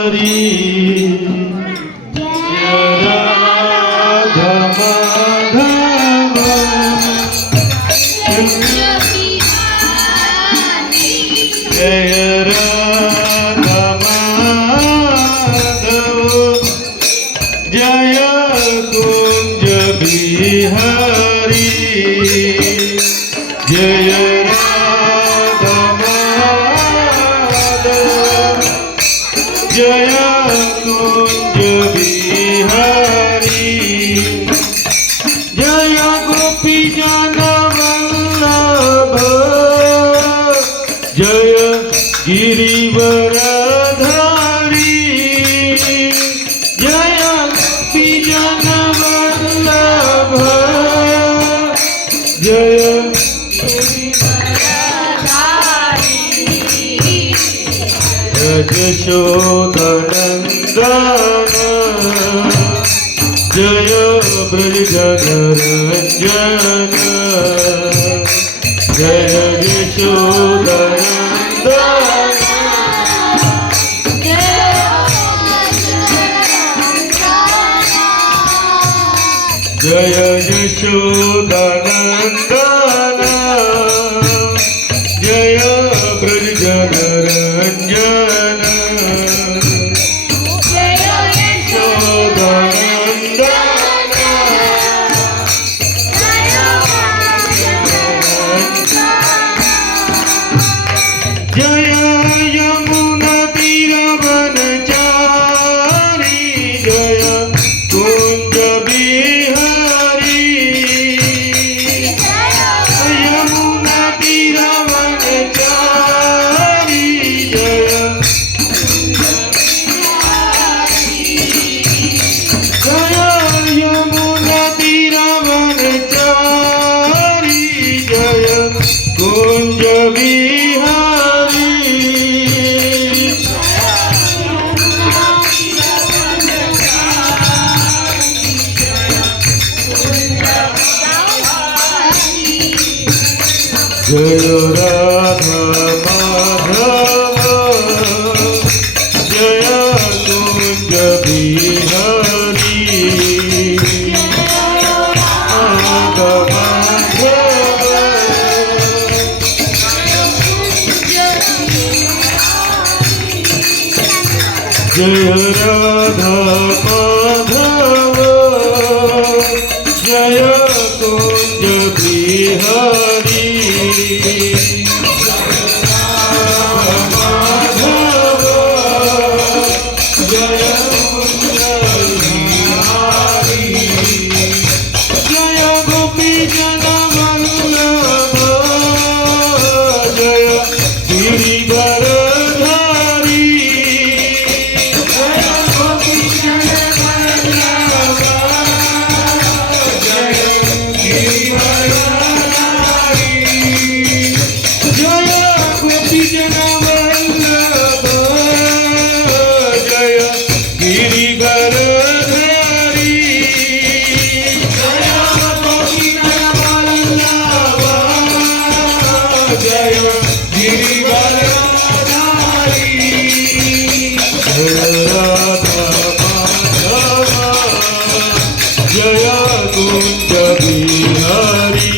Hari Jai Radha Madhav Jai Kunj Bihari Jai Radha Madhav Jai Kunj Bihari Jai Gopi Jan Vallabh Jai Girivardhari Jai Gopi Jan Vallabh Jai यशोदनंदन Jai ब्रजधरंजन Jai यशोदनंदन Jai यशोदनंदन Jai ब्रजधरंजन Jai यशोदनंदन Jai Yamuna तीरवनचारी Jai Kunj Bihari Yamuna तीरवनचारी Jai Yamuna तीरवनचारी Jai Kunj Bihari Jai Radha Madhav Jai Kunj Bihari Radha Madhav Jai Radha Madhav Jai Kunj Bihari Madhav Jai Kunj Bihari Jai Gopi Jan Vallabh Jai Girivardhari Jai Gopi Jan Vallabh Jai Girivardhari Jai Gopi Jan Vallabh Jai Girivardhari Jai Gopi Jan Vallabh Jai Girivardhari Jai Radha Madhav Jai Kunj Bihari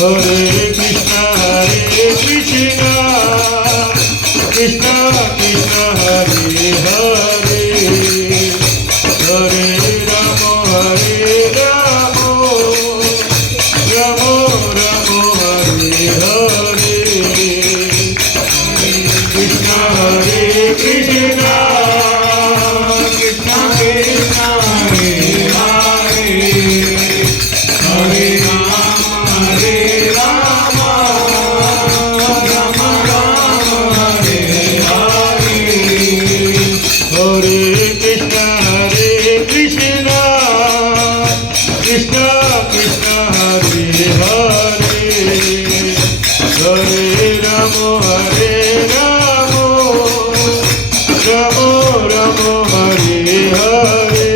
Hare Krishna Krishna Krishna Hare Hare Hare Ram Ram Ram Hare Hare Krishna Hare Krishna Krishna Krishna Hare Hare Hare Ram Ram Ram Hare Hare Hare Krishna Krishna Krishna Hare Hare Hare Ram Ram Hare Hare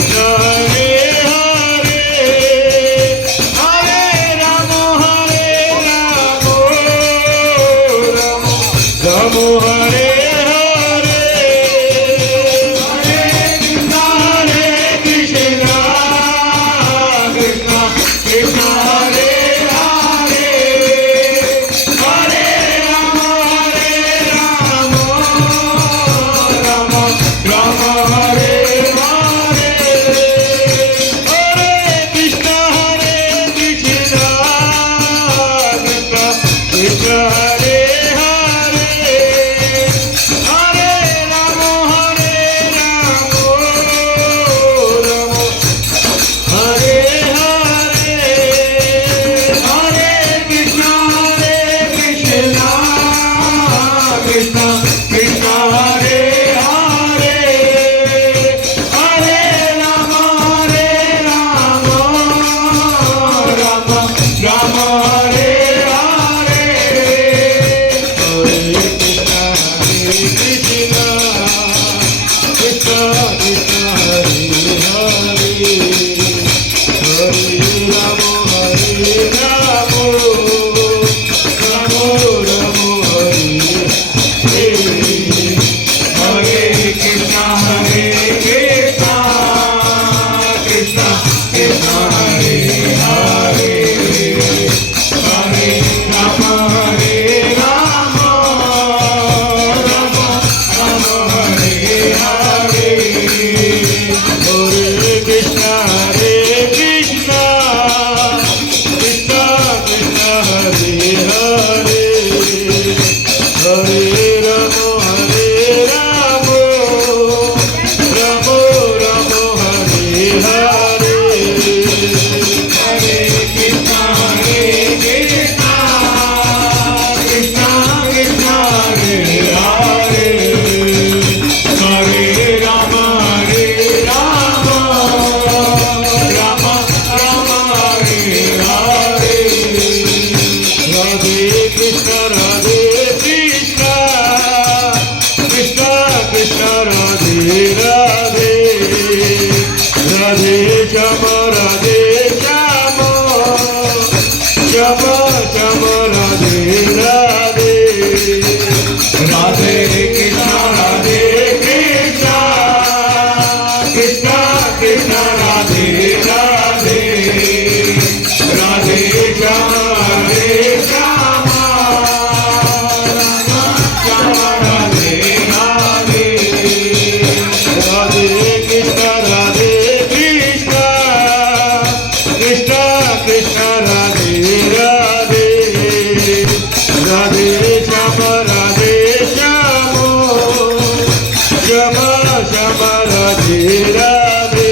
Krishna Hare Hare Hare Ramo Ramo Hare Hare Hare Krishna Krishna Krishna Hare Hare Hare Ramo Ramo Ramo Hare Hare Hare Krishna Krishna Krishna Hare Hare Hare Ramo Ramo Hare Hare Hare Krishna Krishna Krishna Krishna Hare Hare Hare Rama Rama Rama Hare Hare Hare Krishna Krishna Krishna Krishna Hare Hare Hare Ramo Ramo Ramo Hare Hare Krishna Krishna Krishna Krishna Hare Hare Hare Rama Rama Rama Hare Hare Hare Krishna Krishna Krishna Krishna Hare Hare Hare Ramo Ramo Ramo Hare Hare Hare Krishna Krishna Krishna Krishna Hare Hare Hare Rama Rama Rama Hare Hare Radhe Krishna Krishna Krishna Krishna Radhe Radhe Radhe Shama Shama Shama Radhe Radhe Radhe Krishna Krishna Krishna Krishna Radhe Radhe Radhe Shama Shama Shama Radhe Radhe Radhe Krishna Krishna Krishna Krishna Radhe Radhe Radhe Shama Shama Shama Radhe Radhe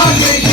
Radhe